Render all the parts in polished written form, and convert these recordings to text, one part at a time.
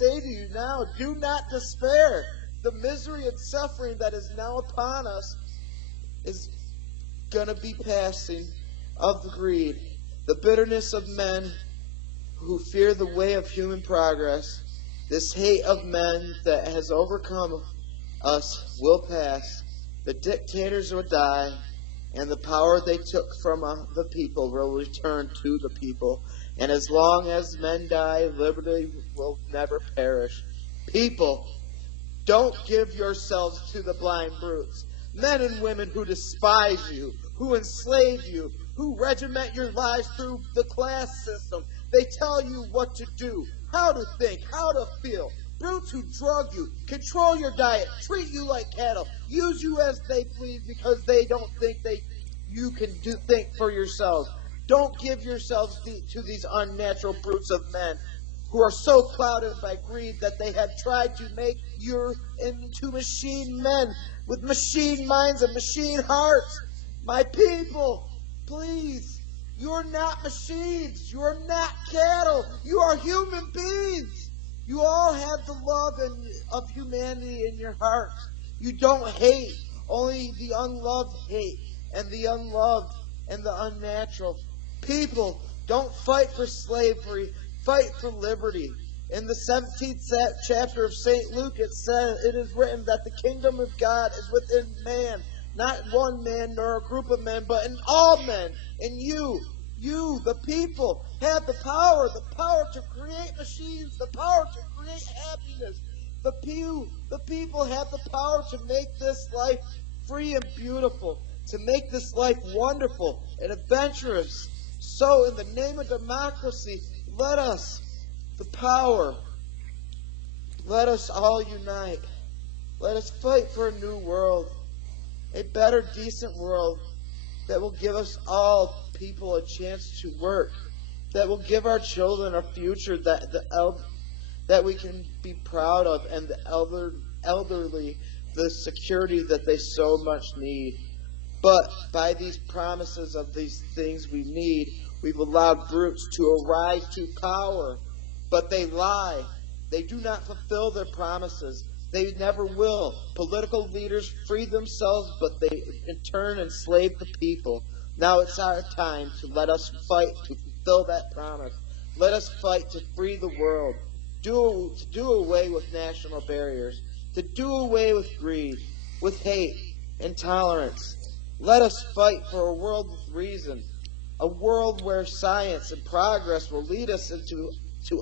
say to you now, do not despair. The misery and suffering that is now upon us is going to be passing of the greed. The bitterness of men who fear the way of human progress, this hate of men that has overcome us will pass. The dictators will die, and the power they took from the people will return to the people. And as long as men die, liberty will never perish. People, don't give yourselves to the blind brutes. Men and women who despise you, who enslave you, who regiment your lives through the class system. They tell you what to do, how to think, how to feel. Brutes who drug you, control your diet, treat you like cattle, use you as they please because they don't think you can think for yourselves. Don't give yourselves to these unnatural brutes of men who are so clouded by greed that they have tried to make you into machine men with machine minds and machine hearts. My people, please, you're not machines. You are not cattle. You are human beings. You all have the love of humanity in your hearts. You don't hate. Only the unloved hate, and the unloved and the unnatural. People, don't fight for slavery. Fight for liberty. In the 17th chapter of St. Luke, it is written that the kingdom of God is within man. Not one man nor a group of men, but in all men. And you, the people, have the power to create machines, the power to create happiness. The people have the power to make this life free and beautiful, to make this life wonderful and adventurous. So in the name of democracy, let us all unite. Let us fight for a new world, a better, decent world that will give us all people a chance to work, that will give our children a future that we can be proud of, and the elderly the security that they so much need. But by these promises of these things we need, we've allowed brutes to arise to power. But they lie. They do not fulfill their promises. They never will. Political leaders free themselves, but they in turn enslave the people. Now it's our time to let us fight to fulfill that promise. Let us fight to free the world, to do away with national barriers, to do away with greed, with hate, intolerance. Let us fight for a world with reason, a world where science and progress will lead us into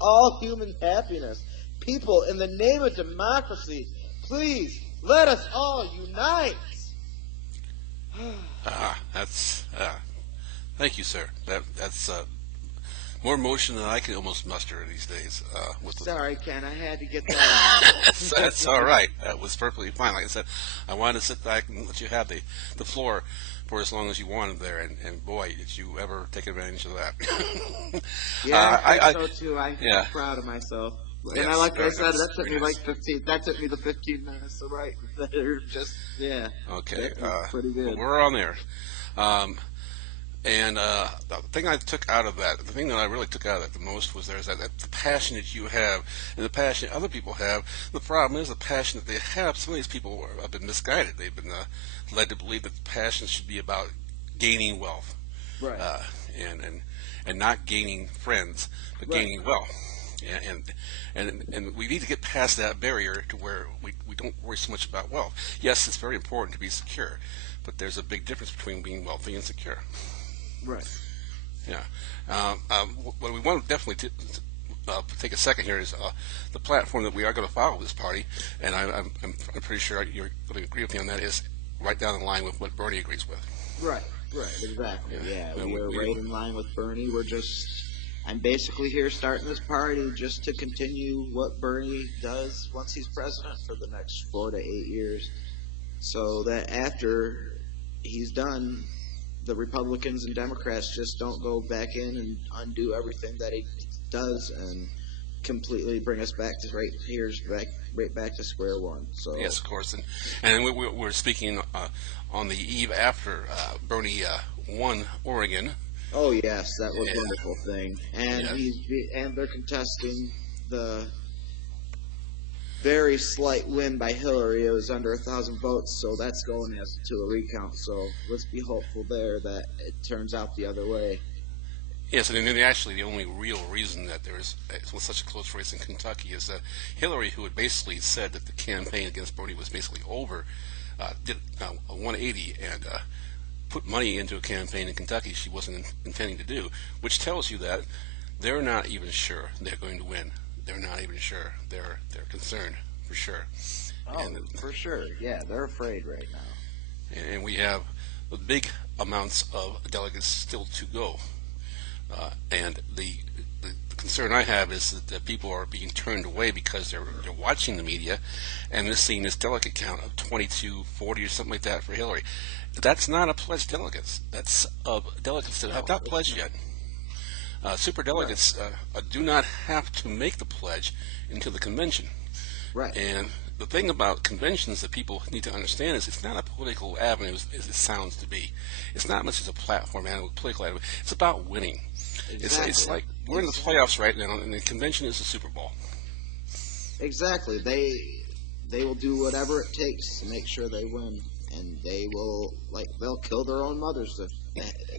all human happiness. People, in the name of democracy, please let us all unite. Thank you, sir. That's more emotion than I can almost muster these days. Sorry, Ken, I had to get that out. That's all right. That was perfectly fine. Like I said, I wanted to sit back and let you have the floor for as long as you wanted there, and boy, did you ever take advantage of that. Yeah, I think so too. I'm proud of myself. Yes, and like I said, that took me like 15. That took me the 15 minutes to write. They're just Okay, pretty good. We're on there. And the thing I took out of that, the thing that I really took out of that the most was there's that the passion that you have and the passion other people have. The problem is the passion that they have. Some of these people have been misguided. They've been led to believe that the passion should be about gaining wealth, right? And not gaining friends, but gaining wealth. And we need to get past that barrier to where we don't worry so much about wealth. Yes, it's very important to be secure, but there's a big difference between being wealthy and secure. Right. Yeah. What we want to definitely take a second here is the platform that we are going to follow this party, and I'm pretty sure you're going to agree with me on that, is right down the line with what Bernie agrees with. Right, exactly. Yeah, we're right in line with Bernie. I'm basically here starting this party just to continue what Bernie does once he's president for the next 4 to 8 years, so that after he's done, the Republicans and Democrats just don't go back in and undo everything that he does and completely bring us back to right back to square one. So yes, of course, and we're speaking on the eve after Bernie won Oregon. Oh yes, that was a wonderful thing, and they're contesting the very slight win by Hillary. It was under 1,000 votes, so that's going as to a recount. So let's be hopeful there that it turns out the other way. Yes, and then actually the only real reason that there is such a close race in Kentucky is that Hillary, who had basically said that the campaign against Bernie was basically over, did a 180 and put money into a campaign in Kentucky she wasn't intending to do, which tells you that they're not even sure they're going to win. They're not even sure. They're concerned for sure. Oh, and, for sure. Yeah, they're afraid right now. And we have big amounts of delegates still to go. And the concern I have is that people are being turned away because they're watching the media and they're seeing this delegate count of 2240 or something like that for Hillary. That's not a pledged delegates. That's delegates that have not pledged yet. Super delegates do not have to make the pledge until the convention. Right. And the thing about conventions that people need to understand is it's not a political avenue as it sounds to be. It's not much as a platform and a political avenue. It's about winning. Exactly. It's like we're in the playoffs right now, and the convention is the Super Bowl. Exactly. They will do whatever it takes to make sure they win, and they'll kill their own mothers if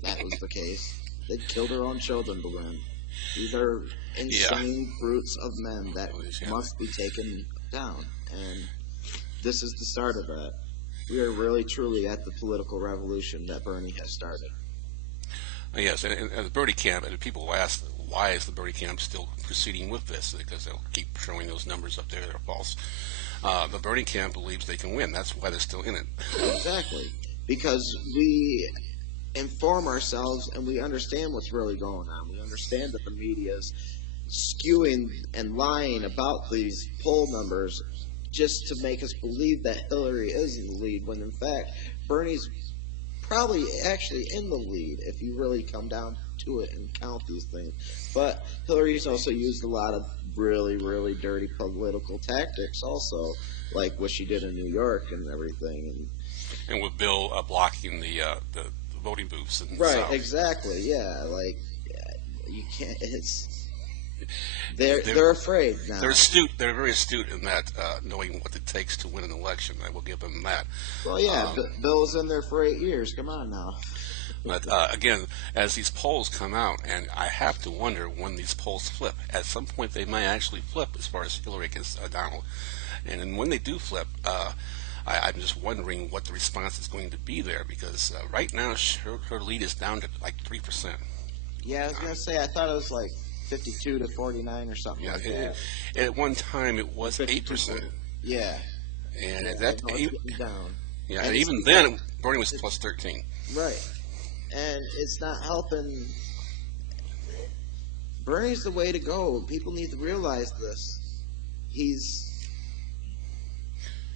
that was the case. They'd kill their own children to win. These are insane brutes of men that must be taken down, and this is the start of that. We are really, truly at the political revolution that Bernie has started. Yes, and the Bernie camp, and people will ask, why is the Bernie camp still proceeding with this? Because they'll keep showing those numbers up there that are false. The Bernie camp believes they can win. That's why they're still in it. Exactly. Because we inform ourselves and we understand what's really going on. We understand that the media is skewing and lying about these poll numbers just to make us believe that Hillary is in the lead, when in fact Bernie's probably actually in the lead if you really come down to it and count these things. But Hillary's also used a lot of really, really dirty political tactics also, like what she did in New York and everything. And with Bill blocking the voting booths. And right, South. Exactly, yeah. Like, you can't, they're afraid now. They're astute. They're very astute in that, knowing what it takes to win an election. I will give them that. Well, yeah, Bill was in there for 8 years. Come on now. But again, as these polls come out, and I have to wonder when these polls flip. At some point, they might actually flip as far as Hillary against Donald. And then when they do flip, I'm just wondering what the response is going to be there, because right now her lead is down to like 3%. Yeah, I was going to say, I thought it was like 52 to 49 or something like that. At one time, it was 8%. Yeah. And that down. Yeah, and even then, Bernie was plus 13. Right. And it's not helping. Bernie's the way to go. People need to realize this.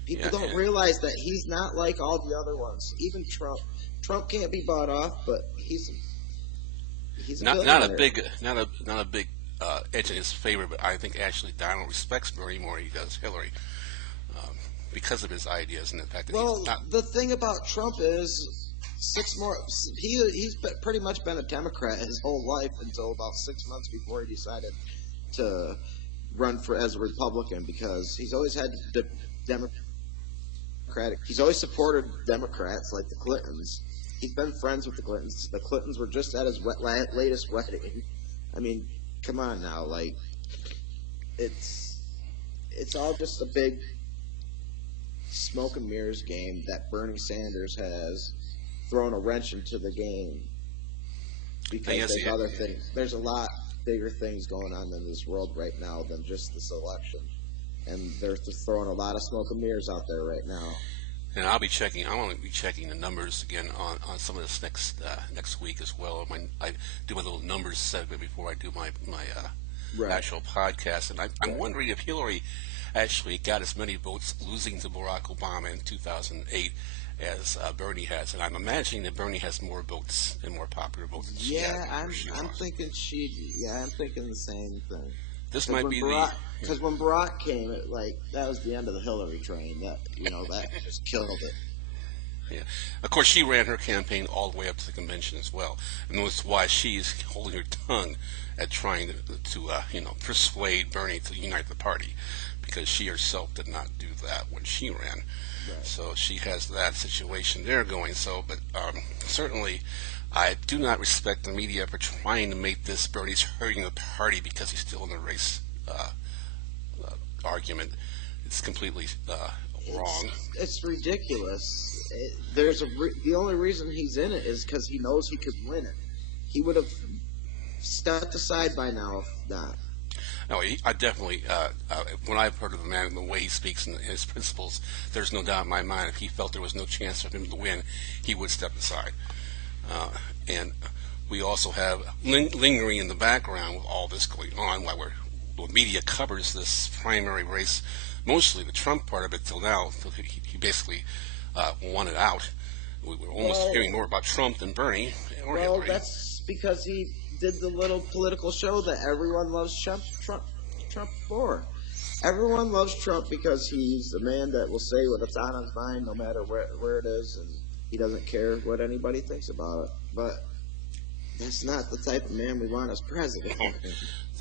People don't realize that he's not like all the other ones. Even Trump. Trump can't be bought off, but he's not a big edge in his favor. But I think actually Donald respects Bernie more than he does Hillary, because of his ideas and the fact that he's not. The thing about Trump is he's pretty much been a Democrat his whole life until about 6 months before he decided to run as a Republican, because he's always had the Democratic. He's always supported Democrats like the Clintons. He's been friends with the Clintons. The Clintons were just at his latest wedding. I mean, come on now, like it's all just a big smoke and mirrors game that Bernie Sanders has thrown a wrench into the game, because there's other things. There's a lot bigger things going on in this world right now than just this election, and they're just throwing a lot of smoke and mirrors out there right now. And I want to be checking the numbers again on some of this next week as well. When I do my little numbers segment before I do my actual podcast, and I'm wondering if Hillary actually got as many votes losing to Barack Obama in 2008 as Bernie has, and I'm imagining that Bernie has more votes and more popular votes than she has. I'm thinking I'm thinking the same thing. This might be because when Barack came, that was the end of the Hillary train. That that just killed it. Yeah. Of course, she ran her campaign all the way up to the convention as well, and that's why she's holding her tongue at trying to persuade Bernie to unite the party, because she herself did not do that when she ran. Right. So she has that situation there going. So, but certainly, I do not respect the media for trying to make this Bernie's hurting the party because he's still in the race argument. It's completely wrong. It's ridiculous. The only reason he's in it is because he knows he could win it. He would have stepped aside by now if not. No, I definitely, when I've heard of the man and the way he speaks and his principles, there's no doubt in my mind if he felt there was no chance for him to win, he would step aside. And we also have lingering in the background with all this going on while the media covers this primary race, mostly the Trump part of it till now. He basically won it out. We were almost hearing more about Trump than Bernie or Well, Hillary. that's because he did the little political show that everyone loves Trump for. Everyone loves Trump because he's a man that will say what's on his mind no matter where it is, and he doesn't care what anybody thinks about it. But that's not the type of man we want as president.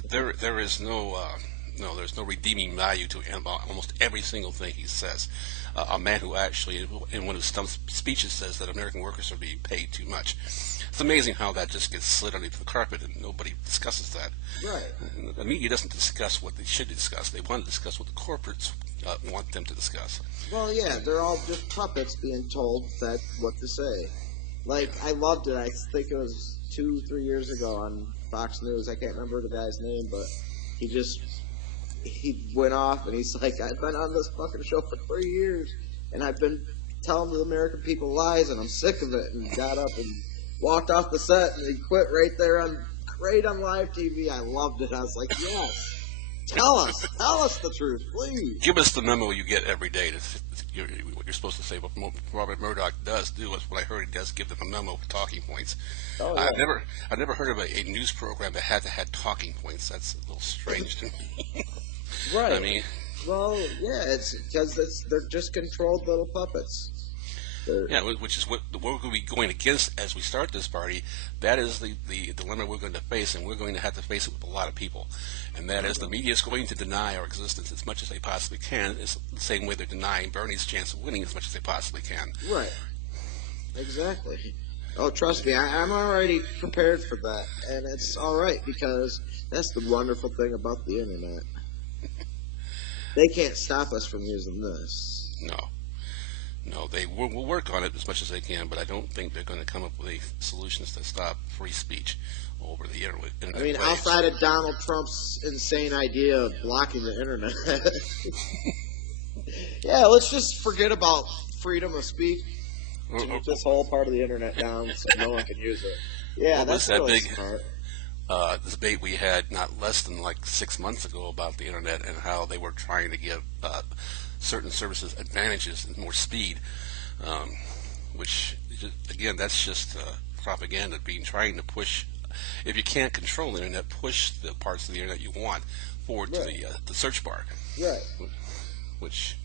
There is there's no redeeming value to almost every single thing he says. A man who actually, in one of his speeches, says that American workers are being paid too much. It's amazing how that just gets slid underneath the carpet and nobody discusses that. Right. And the media doesn't discuss what they should discuss. They want to discuss what the corporates want them to discuss. Well, yeah, they're all just puppets being told what to say. Like, I loved it. I think it was 2-3 years ago on Fox News. I can't remember the guy's name, but he went off and he's like, I've been on this fucking show for 3 years and I've been telling the American people lies and I'm sick of it, and got up and walked off the set and he quit right there on live TV. I loved it. I was like, yes, tell us the truth, please. Give us the memo you get every day. What you're supposed to say. What Robert Murdoch does do is what I heard he does give them a memo with talking points. Oh, yeah. I've never heard of a news program that had talking points. That's a little strange to me. Right. I mean, well, yeah, it's because they're just controlled little puppets. Yeah, which is what we're going to be going against as we start this party. That is the dilemma we're going to face, and we're going to have to face it with a lot of people. And that is the media is going to deny our existence as much as they possibly can. It's the same way they're denying Bernie's chance of winning as much as they possibly can. Right. Exactly. Oh, trust me, I'm already prepared for that. And it's all right, because that's the wonderful thing about the internet. They can't stop us from using this. No, they will work on it as much as they can, but I don't think they're going to come up with solutions to stop free speech over the internet. I mean, outside of Donald Trump's insane idea of blocking the internet. Yeah, let's just forget about freedom of speech. Keep this whole part of the internet down so no one can use it. Yeah, that's that really big smart. debate we had not less than like 6 months ago about the internet and how they were trying to give certain services advantages and more speed, which again, that's just propaganda trying to push. If you can't control the internet, push the parts of the internet you want forward to the search bar. Right. Which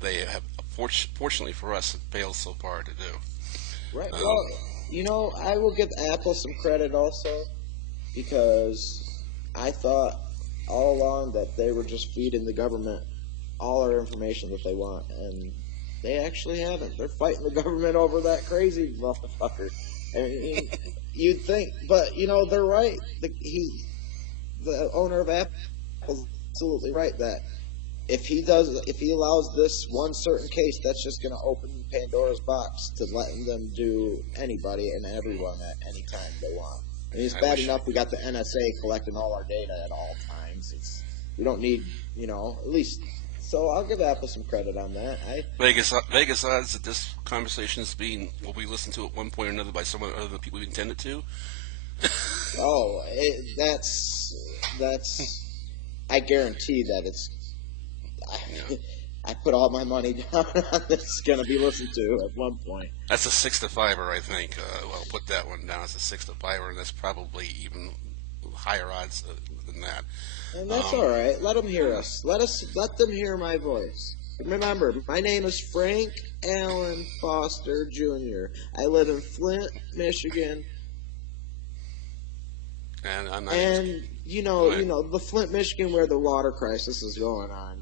they have, fortunately for us, failed so far to do. Right. Well, I will give Apple some credit also, because I thought all along that they were just feeding the government all our information that they want, and they actually haven't. They're fighting the government over that crazy motherfucker. I mean, you'd think, but they're right. The owner of Apple is absolutely right that if he allows this one certain case, that's just going to open Pandora's box to letting them do anybody and everyone at any time they want. I mean, it's bad enough we got the NSA collecting all our data at all times. We don't need, at least. So I'll give Apple some credit on that. Vegas odds that this conversation will be listened to at one point or another by someone other than the people we intended to. Oh, that's. I guarantee that it's. I put all my money down on this. It's going to be listened to at one point. That's a 6-5er, I think. I'll put that one down as a 6-5er, and that's probably even higher odds than that. And that's all right. Let them hear us. Let them hear my voice. Remember, my name is Frank Allen Foster Jr. I live in Flint, Michigan. And I'm not. And Go ahead. the Flint, Michigan, where the water crisis is going on.